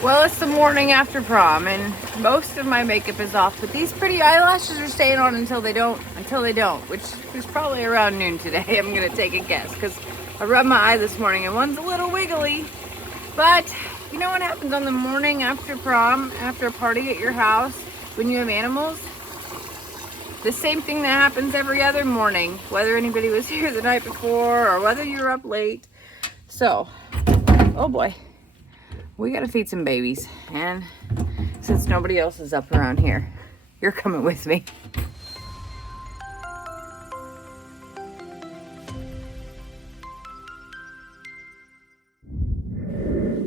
Well, it's the morning after prom, and most of my makeup is off, but these pretty eyelashes are staying on until they don't, which is probably around noon today. I'm gonna take a guess, because I rubbed my eye this morning, and one's a little wiggly. But you know what happens on the morning after prom, after a party at your house, when you have animals? The same thing that happens every other morning, whether anybody was here the night before, or whether you're up late. So, oh boy. We gotta feed some babies, and since nobody else is up around here, you're coming with me.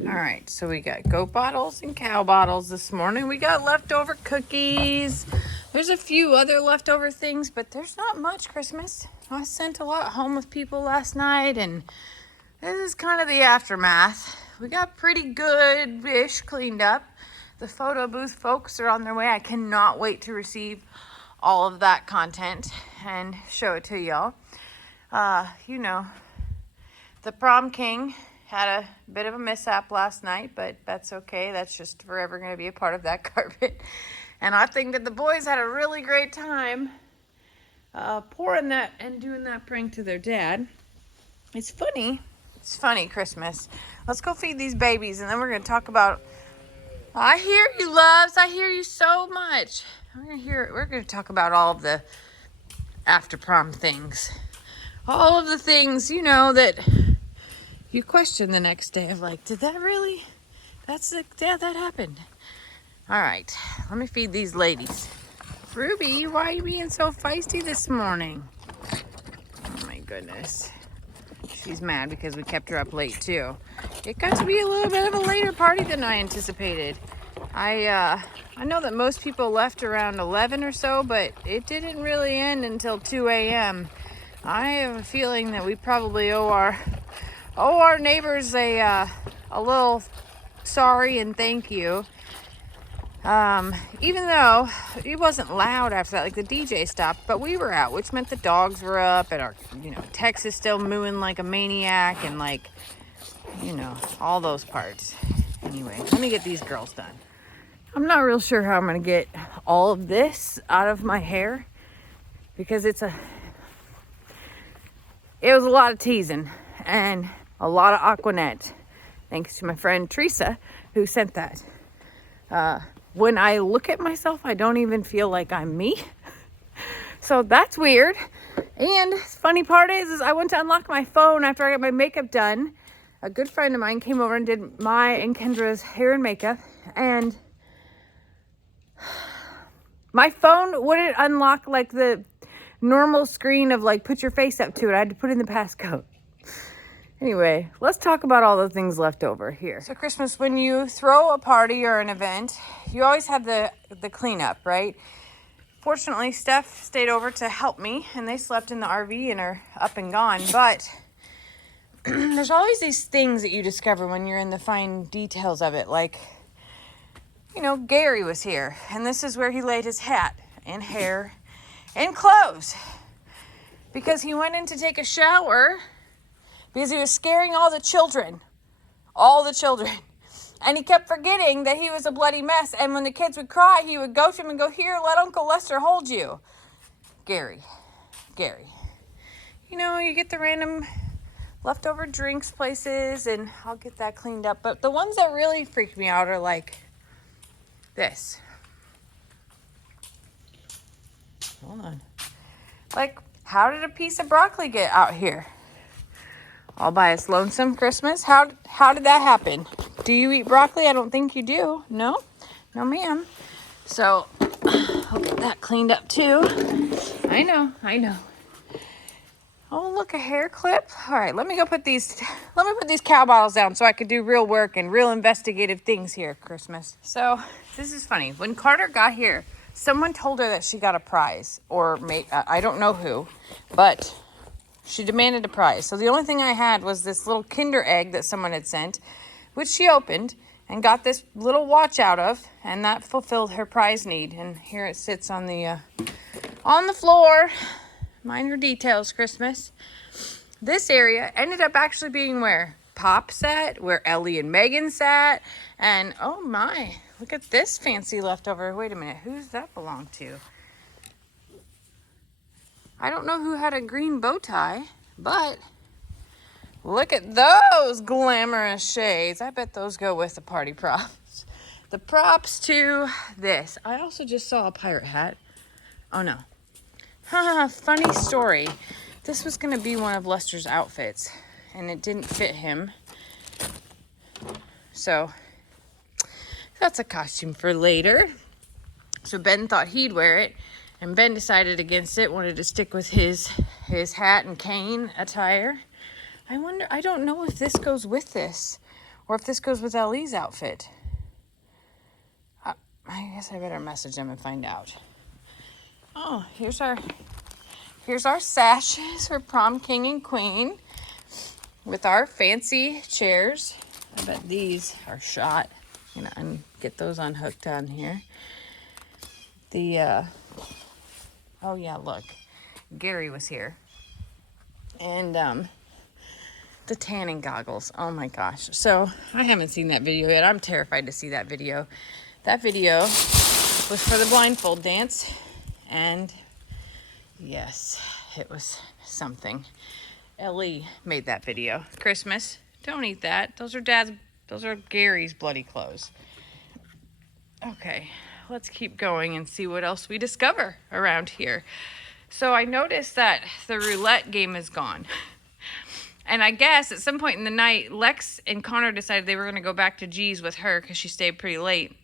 All right, so we got goat bottles and cow bottles this morning. We got leftover cookies. There's a few other leftover things, but there's not much, Christmas. I sent a lot home with people last night, and this is kind of the aftermath. We got pretty good-ish cleaned up. The photo booth folks are on their way. I cannot wait to receive all of that content and show it to y'all. You know, the prom king had a bit of a mishap last night, but that's okay. That's just forever going to be a part of that carpet. And I think that the boys had a really great time pouring that and doing that prank to their dad. It's funny, Christmas. Let's go feed these babies, and then we're going to talk about, I hear you, loves. I hear you so much. We're going to talk about all of the after prom things. All of the things, you know, that you question the next day of like, did that really? Yeah, that happened. All right, let me feed these ladies. Ruby, why are you being so feisty this morning? Oh my goodness. She's mad because we kept her up late too. It got to be a little bit of a later party than I anticipated. I know that most people left around 11 or so, but it didn't really end until 2 a.m. I have a feeling that we probably owe our neighbors a little sorry and thank you. Even though it wasn't loud after that, like the DJ stopped, but we were out, which meant the dogs were up and our, Tex is still mooing like a maniac and like, all those parts. Anyway, let me get these girls done. I'm not real sure how I'm going to get all of this out of my hair because it was a lot of teasing and a lot of Aquanet. Thanks to my friend Teresa who sent that. When I look at myself, I don't even feel like I'm me. So that's weird. And the funny part is I went to unlock my phone after I got my makeup done. A good friend of mine came over and did my and Kendra's hair and makeup. And my phone wouldn't unlock like the normal screen of like put your face up to it. I had to put in the passcode. Anyway, let's talk about all the things left over here. So Christmas, when you throw a party or an event, you always have the cleanup, right? Fortunately, Steph stayed over to help me, and they slept in the RV and are up and gone. But there's always these things that you discover when you're in the fine details of it. Like, Gary was here, and this is where he laid his hat and hair and clothes. Because he went in to take a shower because he was scaring all the children. And he kept forgetting that he was a bloody mess. And when the kids would cry, he would go to them and go, here, let Uncle Lester hold you. Gary. You get the random leftover drinks places, and I'll get that cleaned up. But the ones that really freak me out are like this. Hold on. Like, how did a piece of broccoli get out here? All by its lonesome, Christmas? How did that happen? Do you eat broccoli? I don't think you do. No, ma'am. So I'll get that cleaned up too. I know. Oh, look, a hair clip. All right, let me put these cow bottles down so I could do real work and real investigative things here, Christmas. So this is funny. When Carter got here, someone told her that she got a prize, or I don't know who, but she demanded a prize. So the only thing I had was this little Kinder egg that someone had sent, which she opened and got this little watch out of, and that fulfilled her prize need. And here it sits on the floor. Minor details, Christmas. This area ended up actually being where? Pop set where Ellie and Megan sat. And oh my, look at this fancy leftover. Wait a minute, who's that belong to? I don't know who had a green bow tie, but look at those glamorous shades. I bet those go with the party props. The props to this. I also just saw a pirate hat. Oh no. Funny story. This was going to be one of Lester's outfits, and it didn't fit him. So that's a costume for later. So Ben thought he'd wear it, and Ben decided against it, wanted to stick with his hat and cane attire. I don't know if this goes with this, or if this goes with Ellie's outfit. I guess I better message them and find out. Oh, here's our sashes for prom king and queen with our fancy chairs. I bet these are shot. And get those unhooked on here. Oh yeah, look, Gary was here. And the tanning goggles. Oh my gosh. So I haven't seen that video yet. I'm terrified to see that video. That video was for the blindfold dance. And yes, it was something. Ellie made that video. Christmas. Don't eat that. Those are Gary's bloody clothes. Okay, let's keep going and see what else we discover around here. So I noticed that the roulette game is gone. And I guess at some point in the night, Lex and Connor decided they were going to go back to G's with her because she stayed pretty late.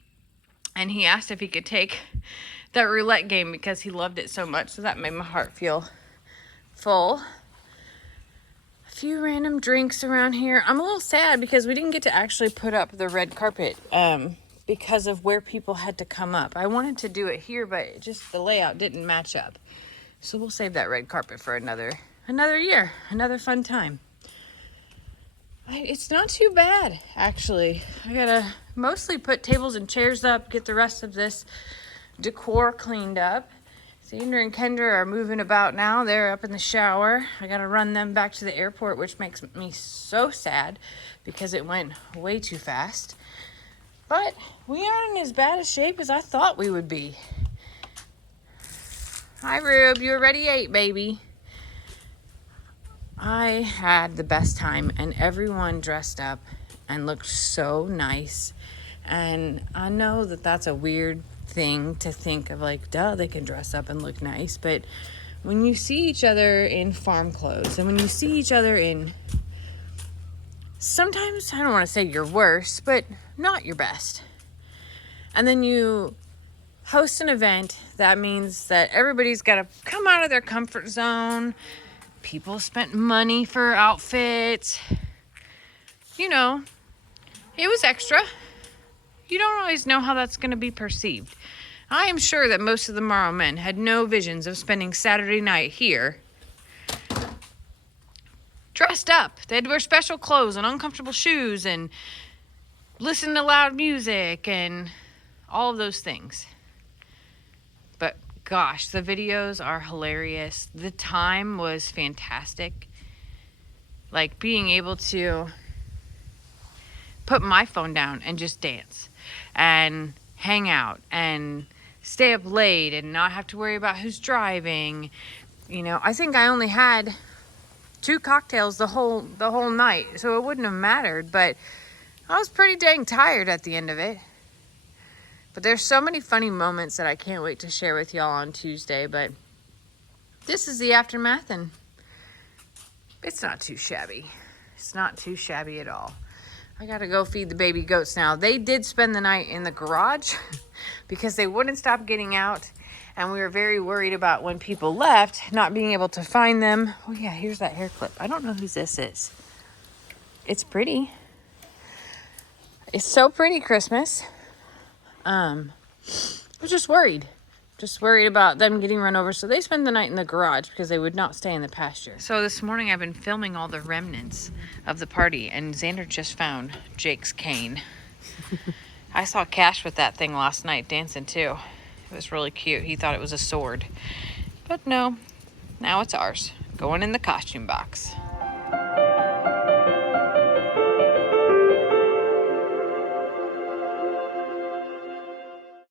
And he asked if he could take that roulette game because he loved it so much. So that made my heart feel full. A few random drinks around here. I'm a little sad because we didn't get to actually put up the red carpet because of where people had to come up. I wanted to do it here, but just the layout didn't match up. So we'll save that red carpet for another year, another fun time. It's not too bad, actually. I gotta mostly put tables and chairs up, get the rest of this decor cleaned up. Xander and Kendra are moving about now. They're up in the shower. I gotta run them back to the airport, which makes me so sad because it went way too fast. But we aren't in as bad a shape as I thought we would be. Hi, Rube. You already ate, baby. I had the best time, and everyone dressed up and looked so nice. And I know that that's a weird thing to think of, like, duh, they can dress up and look nice. But when you see each other in farm clothes, and when you see each other in, sometimes, I don't want to say your worst, but not your best. And then you host an event, that means that everybody's got to come out of their comfort zone. People spent money for outfits. You know, it was extra. You don't always know how that's going to be perceived. I am sure that most of the Morrow men had no visions of spending Saturday night here dressed up. They'd wear special clothes and uncomfortable shoes and listen to loud music and all of those things. But gosh, the videos are hilarious. The time was fantastic. Like being able to put my phone down and just dance and hang out and stay up late and not have to worry about who's driving. You know, I think I only had 2 cocktails the whole night, so it wouldn't have mattered, but I was pretty dang tired at the end of it. But there's so many funny moments that I can't wait to share with y'all on Tuesday. But this is the aftermath, and it's not too shabby. It's not too shabby at all. I gotta go feed the baby goats now. They did spend the night in the garage because they wouldn't stop getting out. And we were very worried about when people left, not being able to find them. Oh yeah, here's that hair clip. I don't know whose this is. It's pretty. It's so pretty, Christmas. I was just worried about them getting run over. So they spent the night in the garage because they would not stay in the pasture. So this morning I've been filming all the remnants of the party, and Xander just found Jake's cane. I saw Cash with that thing last night dancing too. It was really cute. He thought it was a sword. But no, now it's ours. Going in the costume box.